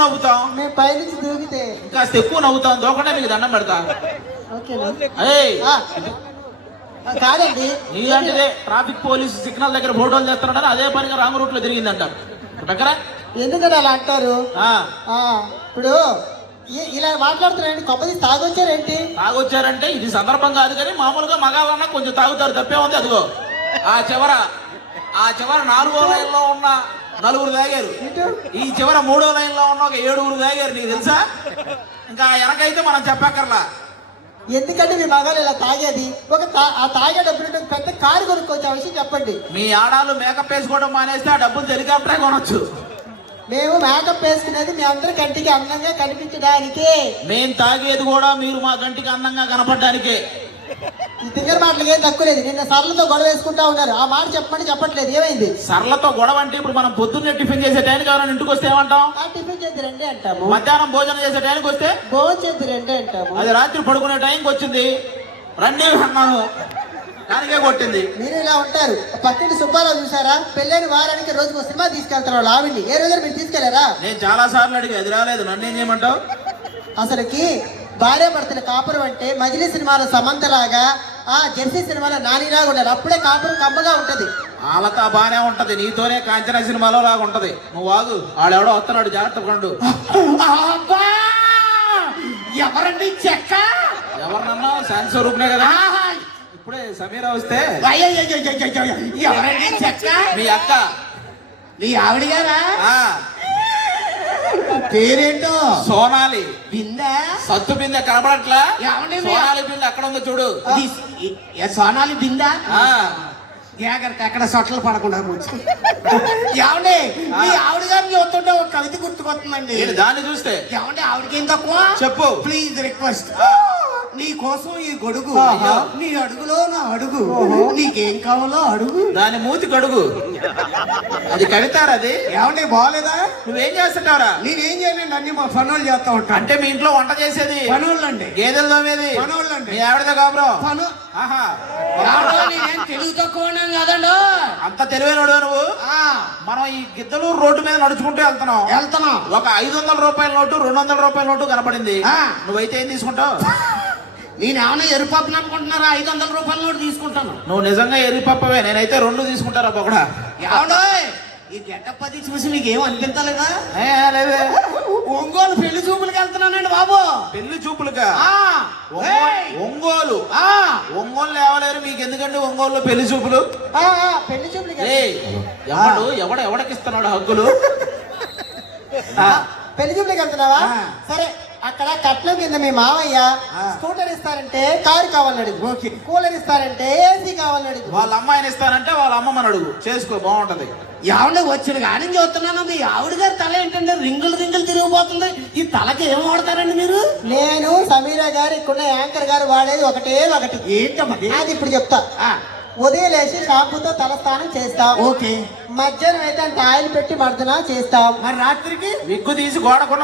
నవ్వుతాం మేము పైనుంచి దూకితే కాస్త ఎక్కువ నవ్వుతాం దోకనే మీకు దండం పెడతా. కాదండి, నీలాంటిదే ట్రాఫిక్ పోలీసు సిగ్నల్ దగ్గర ఫోటోలు చేస్తున్నాడని అదే పనిగా రాంగ్ రూట్ లో తిరిగిందంట దగ్గర. ఎందుకంటే అలా అంటారు? ఇప్పుడు ఇలా మాట్లాడుతున్నారండి, కొబ్బరి తాగొచ్చారేంటి? తాగొచ్చారంటే ఇది సందర్భం కాదు కానీ మామూలుగా మగాళ్ళన్నా కొంచెం తాగుతారు, తప్పే ఉంది. అదిగో ఆ చివర 4వ లైన్లో ఉన్న 4గురు తాగారు, ఈ చివర 3వ లైన్లో ఉన్న ఒక 7గురు తాగారు. నీకు తెలుసా? ఇంకా వెనకైతే మనం చెప్పక్కర్లా. ఎందుకంటే మీ మగాళ్ళు ఇలా తాగేది? ఆ తాగే డబ్బులు పెద్ద కారు కొనుక్కోవచ్చు, ఆ విషయం చెప్పండి. మీ ఆడాలు మేకప్ వేసుకోవడం మానేస్తే ఆ డబ్బులు హెలికాప్టరే కొనొచ్చు. మేము మేకప్ వేసుకునేది మీ అందరి కంటికి అందంగా కనిపించడానికి. మేము తాగేది కూడా మీరు మా కంటికి అందంగా కనపడడానికే. ఈ తింగర మాటలకి ఏం తక్కువ లేదు. నిన్న సరళతో గొడవ వేసుకుంటా ఉన్నారు, ఆ మాట చెప్పండి, చెప్పట్లేదు. ఏమైంది? సరళతో గొడవ అంటే ఇప్పుడు మనం పొద్దున్నే టిఫిన్ చేసే టైంకి ఎవరైనా ఇంటికి వస్తే ఏమంటాం? టిఫిన్ చేద్ది రండి అంటాము. మధ్యాహ్నం భోజనం చేసే టైంకి వస్తే భోజనం చేద్ది రండి అంటాము. అది రాత్రి పడుకునే టైంకి వచ్చింది రండి అన్నాను, దానికే కొట్టింది. మీరు ఇలా ఉంటారు. పక్కింటి సుబ్బారావు చూసారా? పెళ్ళైన వారానికి రోజుకు సినిమా తీసుకెళ్తారు వాళ్ళు ఆవిడ్ని. ఏ రోజు మీరు తీసుకెళ్లారా? నేను చాలా సార్లు అడిగి అది రాలేదు, నన్ను ఏం చేయమంటావు? అసలుకి భార్య భర్తల కాపురం అంటే మజిలీ సినిమాలో సమంతలాగా, ఆ జెర్సీ సినిమాలో నానిలాగా ఉండాలి. అప్పుడే కాపురం కమ్మగా ఉంటది. వాళ్ళతో బానే ఉంటది, నీతోనే కాంచనా సినిమాలో లాగా ఉంటది. నువ్వు ఆగు, ఆడెవడో వస్తున్నాడు, జాగ్రత్త పండు. ఎవరండి చెక్క? ఎవరినన్నా శాంతి స్వరూపునే కదా. ఇప్పుడే సమీరా వస్తే ఎవరండి చెక్క? మీ అక్క, నీ ఆవిడ గారా? పేరేంటో? సోనాలి. బిందా? సత్తు బిందె కనబడట్లా? ఏమండి సోనాలి బిందె అక్కడ ఉందో చూడు. సోనాలి బిందా? జాగ్రత్త, అక్కడ సొట్టలు పడకుండా ఏమండి మీ ఆవిడ గారిని చూస్తుంటే ఒక కవిత గుర్తుకొస్తుందండి. దాన్ని చూస్తే ఏమండి ఆవిడకి ఏం తక్కువ? చెప్పు. ప్లీజ్ రిక్వెస్ట్, నీ కోసం ఈ గొడుగు, నీ అడుగులో నా అడుగు, నీకేం కావాలో అడుగు. దాని మూతి కడుగు. అది కవితారా? అది ఏమండి బాగోలేదా? నువ్వేం చేస్తుంటావురా? నేనేం చేయలేండి, అన్ని మా పనులు చేస్తా ఉంటా. అంటే మీ ఇంట్లో వంట చేసేది పనులండి, గేదెలు తోమేది పనులండి. మీ ఆవిడతో కాపురం పను ఆహా. నేనేం తెలుగు తక్కువ కదండు. అంత తెలివైనడు నువ్వు. మనం ఈ గిద్దలూరు రోడ్డు మీద నడుచుకుంటూ వెళ్తున్నాం. ఒక 500 రూపాయల నోటు 200 రూపాయల నోటు కనపడింది. నువ్వైతే ఏం తీసుకుంటావు? నేనేమన్నా ఎరుపప్పును అనుకుంటున్నారా? 500 రూపాయల నోటు తీసుకుంటాను. నువ్వు నిజంగా ఎరిపప్పవే. నేనైతే 2 తీసుకుంటారా పొగడా. ఏమండో ఈ గెట్టప్పది చూసి మీకు ఏం అనిపించలేదా? లేదే. ఒంగోలు పెళ్లి చూపులకి వెళ్తున్నానండి బాబు. పెళ్లి చూపులుగా? ఒంగోలు లేవలేరు మీకు ఎందుకండి ఒంగోలులో పెళ్లి చూపులు? పెళ్లి చూపులు ఎవడెక్కిస్తున్నాడు హక్కులు? పెళ్లి చూపులకి వెళ్తున్నావా? సరే, అక్కడ కట్నం కింద మీ మావయ్య స్కూటర్ ఇస్తారంటే కారు కావాలని అడుగు, కూలర్ ఇస్తారంటే ఏసీ కావాలని అడుగు, వాళ్ళ అమ్మాయిని ఇస్తానంటే వాళ్ళ అమ్మమ్మని అడుగు, చేసుకో, బాగుంటది. ఆవిడ వచ్చిన కానీ చూస్తున్నాను, మీ ఆవిడ గారి తల ఏంటంటే రింగులు తిరిగిపోతుంది. ఈ తలకి ఏం వాడతారండి మీరు? నేను సమీరా గారు ఇక్కడ యాంకర్ గారు వాడేది ఒకటి. ఏంటమ్మది? అది ఇప్పుడు చెప్తా. ఉదయం లేచి షాంపూతో తలస్నానం చేస్తాం. ఓకే. మధ్యాహ్నం అయితే ఆయిల్ పెట్టి మర్దన చేస్తాం. మరి రాత్రికి విగ్గు తీసి గోడకున్న